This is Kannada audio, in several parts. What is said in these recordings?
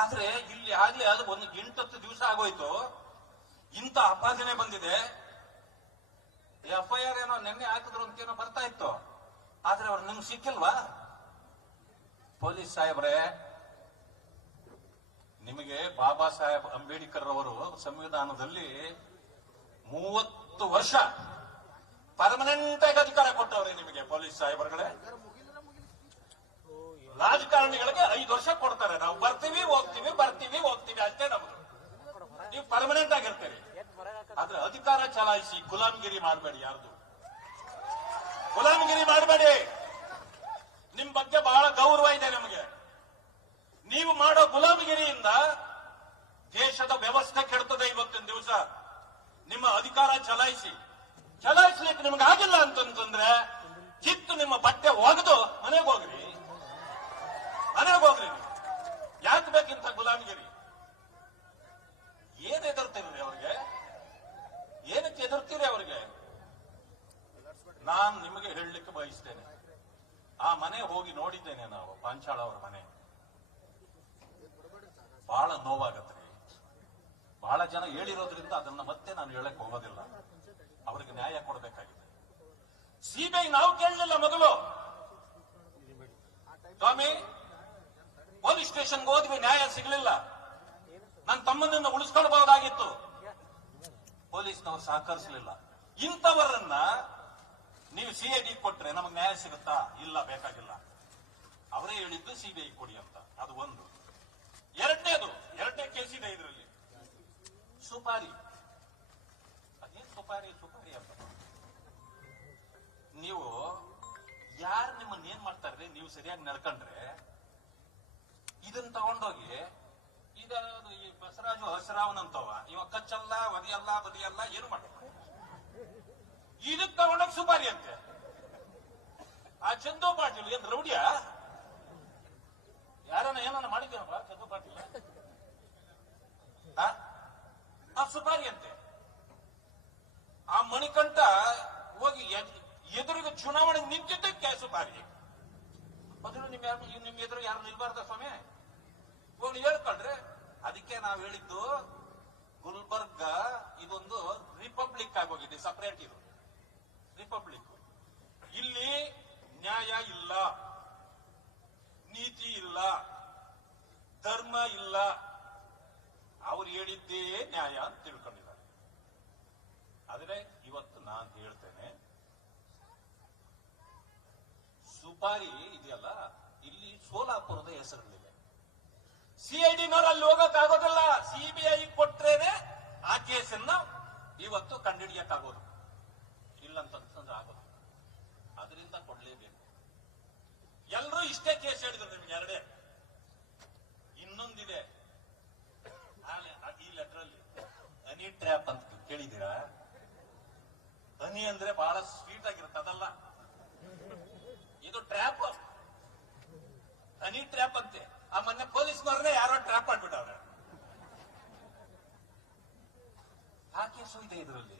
ಆದ್ರೆ ಇಲ್ಲಿ ಆಗ್ಲಿ ಅದು ಒಂದು ಎಂಟತ್ತು ದಿವಸ ಆಗೋಯ್ತು. ಇಂಥ ಅಪಾದನೆ ಬಂದಿದೆ. ಎಫ್ ಐ ಆರ್ ಏನೋ ನಿನ್ನೆ ಹಾಕಿದ್ರು ಅಂತ ಏನೋ ಬರ್ತಾ ಇತ್ತು. ಆದ್ರೆ ಅವ್ರು ನಿಮ್ಗೆ ಸಿಕ್ಕಿಲ್ವಾ? ಪೊಲೀಸ್ ಸಾಹೇಬ್ರೆ ನಿಮಗೆ ಬಾಬಾ ಸಾಹೇಬ್ ಅಂಬೇಡ್ಕರ್ ಅವರು ಸಂವಿಧಾನದಲ್ಲಿ ಮೂವತ್ತು ವರ್ಷ ಪರ್ಮನೆಂಟ್ ಆಗಿ ಅಧಿಕಾರ ಕೊಟ್ಟವ್ರೆ ನಿಮಗೆ ಪೊಲೀಸ್ ಸಾಹೇಬರುಗಳೇ. ರಾಜಕಾರಣಿಗಳಿಗೆ ಐದು ವರ್ಷ ಹೋಗ್ತೀವಿ ಅಷ್ಟೇ ನಮ್ದು. ನೀವು ಪರ್ಮನೆಂಟ್ ಆಗಿರ್ತೀರಿ. ಆದ್ರೆ ಅಧಿಕಾರ ಚಲಾಯಿಸಿ ಗುಲಾಮಗಿರಿ ಮಾಡಬೇಡಿ ಯಾರ್ದು? ಗುಲಾಮಗಿರಿ ಮಾಡಬೇಡಿ. ನಿಮ್ ಬಗ್ಗೆ ಬಹಳ ಗೌರವ ಇದೆ ನಮಗೆ. ನೀವು ಮಾಡೋ ಗುಲಾಮಗಿರಿಯಿಂದ ದೇಶದ ವ್ಯವಸ್ಥೆ ಕೆಡ್ತದೆ ಇವತ್ತಿನ ದಿವಸ. ನಿಮ್ಮ ಅಧಿಕಾರ ಚಲಾಯಿಸಿ. ಚಲಾಯಿಸ್ಲಿಕ್ಕೆ ನಿಮ್ಗೆ ಆಗಿಲ್ಲ ಅಂತಂತಂದ್ರೆ ಕಿತ್ತು ನಿಮ್ಮ ಬಟ್ಟೆ ಒಗೆದು ಮನೆಗೆ ಹೋಗ್ರಿ ಮನೆಗೆ ಹೋಗ್ರಿ ನೀವು. ಯಾಕೆ ಬೇಕಿಂತ ಗುಲಾಮಗಿರಿ ಏನ್ ಎದುರ್ತೀರಿ ಅವ್ರಿಗೆ ಏನಕ್ಕೆ ಎದುರ್ತೀರಿ ಅವ್ರಿಗೆ ನಾನ್ ನಿಮಗೆ ಬಯಸ್ತೇನೆ ಆ ಮನೆ ಹೋಗಿ ನೋಡಿದ್ದೇನೆ ನಾವು ಪಾಂಚಾಳ ಅವರ ಮನೆ. ಬಹಳ ನೋವಾಗತ್ರಿ ಬಹಳ ಜನ ಹೇಳಿರೋದ್ರಿಂದ ಅದನ್ನ ಮತ್ತೆ ನಾನು ಹೇಳಕ್ ಹೋಗೋದಿಲ್ಲ. ಅವರಿಗೆ ನ್ಯಾಯ ಕೊಡಬೇಕಾಗಿದೆ. ಸಿಬಿಐ ನಾವು ಕೇಳಲಿಲ್ಲ ಮೊದಲು ಸ್ವಾಮಿ, ಪೊಲೀಸ್ ಸ್ಟೇಷನ್ಗೆ ಹೋದ್ವಿ, ನ್ಯಾಯ ಸಿಗಲಿಲ್ಲ. ನನ್ನ ತಮ್ಮನನ್ನ ಉಳಿಸ್ಕೊಳ್ಬಹುದಾಗಿತ್ತು. ಪೊಲೀಸ್ನವರು ಸಹಕರಿಸಲಿಲ್ಲ. ಇಂಥವರನ್ನ ನೀವು ಸಿಐಡಿ ಕೊಟ್ರೆ ನಮಗೆ ನ್ಯಾಯ ಸಿಗುತ್ತಾ? ಇಲ್ಲ, ಬೇಕಾಗಿಲ್ಲ. ಅವರೇ ಹೇಳಿದ್ದು ಸಿಬಿಐ ಕೊಡಿ ಅಂತ. ಅದು ಒಂದು. ಎರಡನೇದು, ಎರಡನೇ ಕೇಸ್ ಇದೆ ಇದರಲ್ಲಿ. ಸುಪಾರಿ. ಅದೇನ್ ಸುಪಾರಿ ಸುಪಾರಿ ಅಂತ. ನೀವು ಯಾರು ನಿಮ್ಮನ್ನ ಏನ್ ಮಾಡ್ತಾರೆ ನೀವು ಸರಿಯಾಗಿ ನಡ್ಕೊಂಡ್ರೆ ಇದನ್ನ ತಗೊಂಡೋಗಿ ಈಗ ಈ ಬಸವರಾಜು ಹಸರಾವನಂತವ. ಇವ ಕಚ್ಚಲ್ಲ, ಒದಿಯಲ್ಲ, ಬದಿಯಲ್ಲ, ಏನು ಮಾಡಲ್ಲ ಇದಕ್ ತಗೊಂಡೋಗಿ ಸುಪಾರಿ ಅಂತೆ ಆ ಚಂದು ಪಾಟೀಲ್, ಏನ್ ರೌಡಿಯ? ಯಾರನ್ನ ಏನನ್ನ ಮಾಡಿದ್ದೇನಪ್ಪ ಚಂದು ಪಾಟೀಲ್. ಆ? ಸುಪಾರಿ ಅಂತೆ ಆ ಮಣಿಕಂಠ ಹೋಗಿ ಎದ್- ಎದುರಿಗೆ ಚುನಾವಣೆ ನಿಂತಿದ್ದಕ್ಕೆ ಸುಪಾರಿ. ಮೊದಲು ನಿಮ್ ಯಾರು ನಿಮ್ ಎದುರು ಯಾರು ನಿಲ್ಬಾರ್ದ ಸ್ವಾಮಿ? ಹೋಗಿ ಹೇಳ್ಕೊಳ್ರಿ. ಅದಕ್ಕೆ ನಾವ್ ಹೇಳಿದ್ದು, ಗುಲ್ಬರ್ಗ ಇದೊಂದು ರಿಪಬ್ಲಿಕ್ ಆಗೋಗಿದೆ ಸಪರೇಟ್ ಇದು. ರಿಪಬ್ಲಿಕ್. ನ್ಯಾಯ ಇಲ್ಲ. ನೀತಿ ಇಲ್ಲ. ಧರ್ಮ ಇಲ್ಲ. ಅವ್ರು ಹೇಳಿದ್ದೇ ನ್ಯಾಯ ಅಂತ ತಿಳ್ಕೊಂಡಿದ್ದಾರೆ. ಆದರೆ ಇವತ್ತು ನಾನು ಹೇಳ್ತೇನೆ, ಸುಪಾರಿ ಇದೆಯಲ್ಲ, ಇಲ್ಲಿ ಸೋಲಾಪುರದ ಹೆಸರುಗಳಿವೆ ಸಿಐಡಿನವ್ರು ಅಲ್ಲಿ ಹೋಗೋಕ್ಕಾಗೋದಿಲ್ಲ. ಸಿಬಿಐ ಕೊಟ್ರೇನೆ ಆ ಕೇಸನ್ನು ಇವತ್ತು ಕಂಡುಹಿಡಿಯಕ್ಕಾಗೋದು. ಎಲ್ಲರೂ ಇಷ್ಟೇ ಕೇಸ್ ಹೇಳಿದ್ರು ನಿಮ್ಗೆ ಎರಡೇ. ಇನ್ನೊಂದಿದೆ. ಈ ಲೆಟರ್ ಅಲ್ಲಿ, ಹನಿ ಟ್ರ್ಯಾಪ್ ಅಂತ ಕೇಳಿದ್ದೀರಾ? ಹನಿ ಅಂದ್ರೆ ಬಹಳ ಸ್ವೀಟ್ ಆಗಿರುತ್ತೆ, ಅದಲ್ಲ. ಇದು ಟ್ರ್ಯಾಪ್ ಹನಿ ಟ್ರ್ಯಾಪ್ ಅಂತೆ. ಆ ಮೊನ್ನೆ ಪೊಲೀಸ್ನವ್ರನ್ನೇ ಯಾರೋ ಟ್ರ್ಯಾಪ್ ಮಾಡ್ಬಿಟ್ಟವ್ರೆ. ಆ ಕೇಸು ಇದೆ ಇದರಲ್ಲಿ.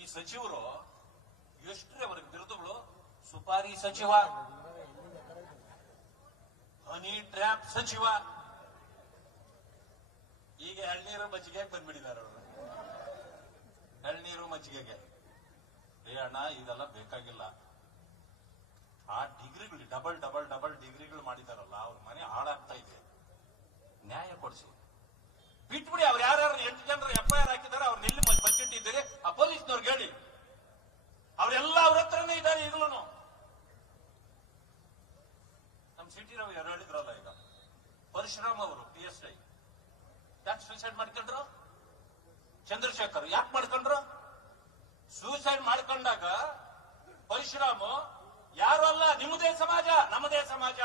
ಈ ಸಚಿವರು ಎಷ್ಟ್ರಿ ಅವರಿಗೆ ಬಿರುದುಗಳು ಸುಪಾರಿ ಸಚಿವ. ಹನಿ ಟ್ರ್ಯಾಪ್ ಸಚಿವ. ಈಗ ಎಳ್ನೀರು ಮಜ್ಜಿಗೆ ಬಂದ್ಬಿಟ್ಟಿದ್ದಾರೆ ಅವರು. ಎಳ್ನೀರು ಮಜ್ಜಿಗೆಗೆ. ಏ ಅಣ್ಣ, ಇದೆಲ್ಲ ಬೇಕಾಗಿಲ್ಲ. ಆ ಡಿಗ್ರಿಗಳು, ಡಬಲ್ ಡಬಲ್ ಡಬಲ್ ಡಿಗ್ರಿಗಳು ಮಾಡಿದಾರಲ್ಲ ಸಿಟಿ ನಾವು ಯಾರು ಹೇಳಿದ್ರಲ್ಲ ಈಗ? ಪರಶುರಾಮ್ ಅವರು ಪಿ ಎಸ್ ಐ ಯಾಕೆ ಸೂಸೈಡ್ ಮಾಡ್ಕೊಂಡ್ರು? ಚಂದ್ರಶೇಖರ್, ಯಾಕೆ ಮಾಡ್ಕೊಂಡ್ರು? ಸೂಸೈಡ್ ಮಾಡ್ಕೊಂಡಾಗ ಪರಶುರಾಮ್, ಯಾರು ಅಲ್ಲ ನಿಮ್ಮದೇ ಸಮಾಜ, ನಮ್ಮದೇ ಸಮಾಜ.